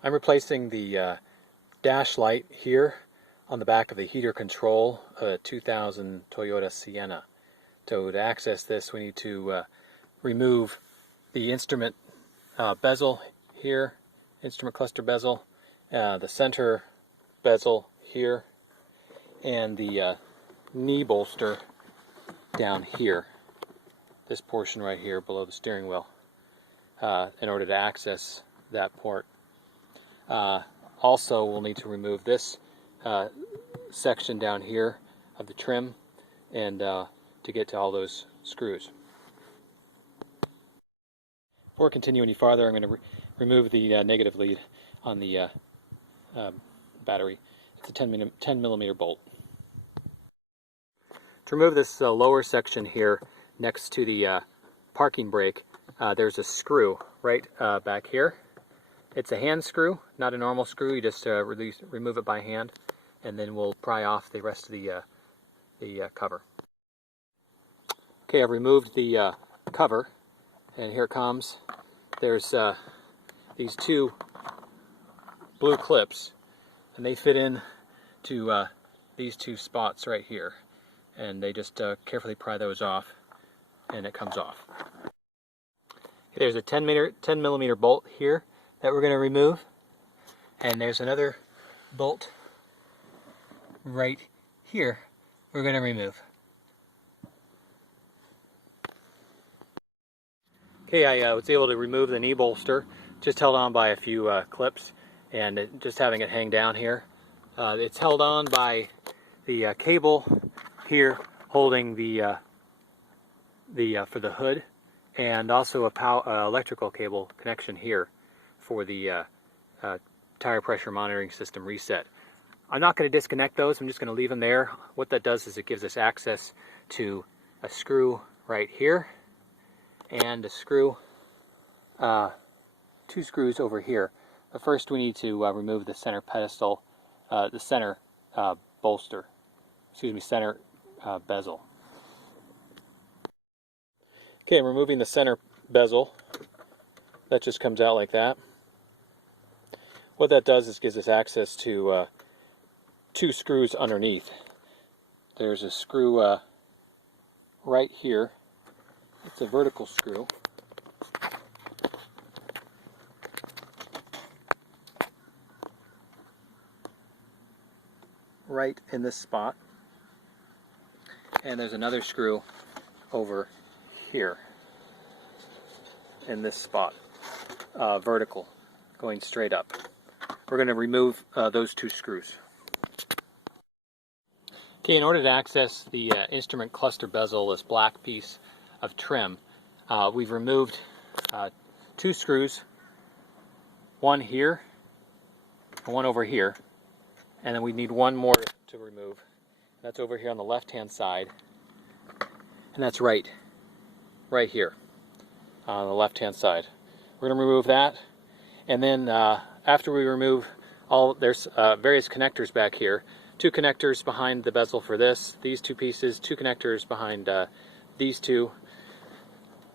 I'm replacing the dash light here on the back of the heater control, 2000 Toyota Sienna. So to access this, we need to remove the instrument bezel here, instrument cluster bezel, the center bezel here, and the knee bolster down here, this portion right here below the steering wheel, in order to access that port. Also, we'll need to remove this section down here of the trim and to get to all those screws. Before I continue any farther, I'm going to remove the negative lead on the battery. It's a 10 millimeter bolt. To remove this lower section here next to the parking brake, there's a screw right back here. It's a hand screw, not a normal screw. You just remove it by hand, and then we'll pry off the rest of the cover. Okay, I've removed the cover, and here it comes. There's these two blue clips, and they fit in to these two spots right here, and they just carefully pry those off, and it comes off. Okay, there's a 10 millimeter bolt here that we're going to remove, and there's another bolt right here we're going to remove. Okay, I was able to remove the knee bolster, just held on by a few clips, and just having it hang down here. It's held on by the cable here holding the for the hood, and also a electrical cable connection here for the tire pressure monitoring system reset. I'm not going to disconnect those, I'm just going to leave them there. What that does is it gives us access to a screw right here, and a screw, two screws over here. But first we need to remove the center pedestal, the center bolster, center bezel. Okay, I'm removing the center bezel. That just comes out like that. What that does is gives us access to two screws underneath. There's a screw right here. It's a vertical screw. Right in this spot. And there's another screw over here in this spot, vertical, going straight up. We're going to remove those two screws. Okay, in order to access the instrument cluster bezel, this black piece of trim, we've removed two screws, one here and one over here, and then we need one more to remove. That's over here on the left hand side, and that's right here on the left hand side. We're going to remove that, and then after we remove there's various connectors back here. Two connectors behind the bezel for these two pieces, two connectors behind these two.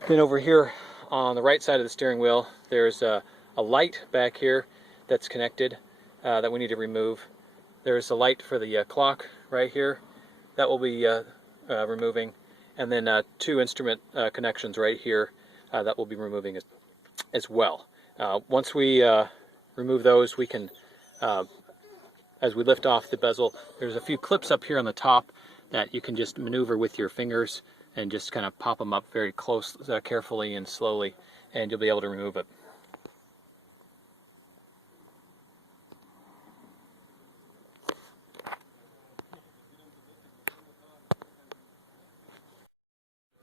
Then over here on the right side of the steering wheel, there's a light back here that's connected that we need to remove. There's a light for the clock right here that we'll be removing, and then two instrument connections right here that we'll be removing as well. Once we remove those, we can, as we lift off the bezel, there's a few clips up here on the top that you can just maneuver with your fingers and just kind of pop them up very close, carefully and slowly, and you'll be able to remove it.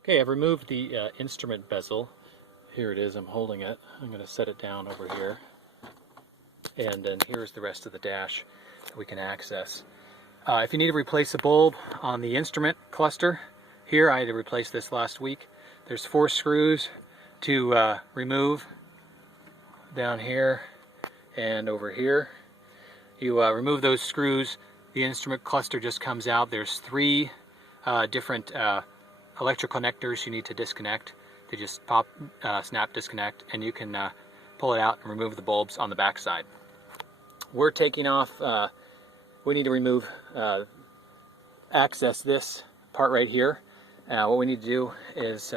Okay, I've removed the instrument bezel. Here it is, I'm holding it. I'm going to set it down over here. And then here's the rest of the dash that we can access. If you need to replace a bulb on the instrument cluster, here I had to replace this last week. There's 4 screws to remove down here and over here. You remove those screws, the instrument cluster just comes out. There's 3 different electrical connectors you need to disconnect. They just pop, snap, disconnect, and you can pull it out and remove the bulbs on the back side. we're taking off, we need to remove, access this part right here. What we need to do is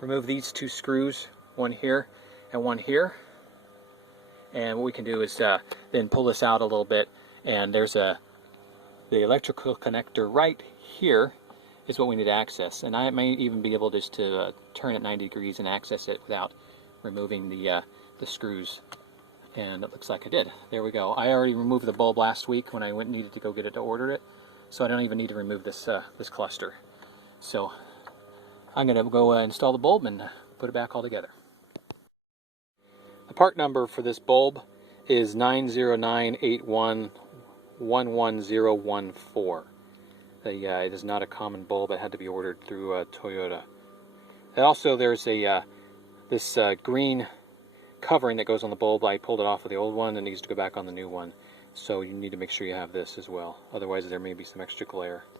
remove these two screws, one here and one here. And what we can do is then pull this out a little bit, and there's the electrical connector right here is what we need to access. And I may even be able just to turn it 90 degrees and access it without removing the screws. And it looks like I did. There we go. I already removed the bulb last week when I needed to go get it to order it, so I don't even need to remove this this cluster. So I'm going to go install the bulb and put it back all together. The part number for this bulb is 90981111014. It is not a common bulb. It had to be ordered through Toyota. And also, there's a this green covering that goes on the bulb. I pulled it off of the old one and it needs to go back on the new one. So you need to make sure you have this as well. Otherwise, there may be some extra glare.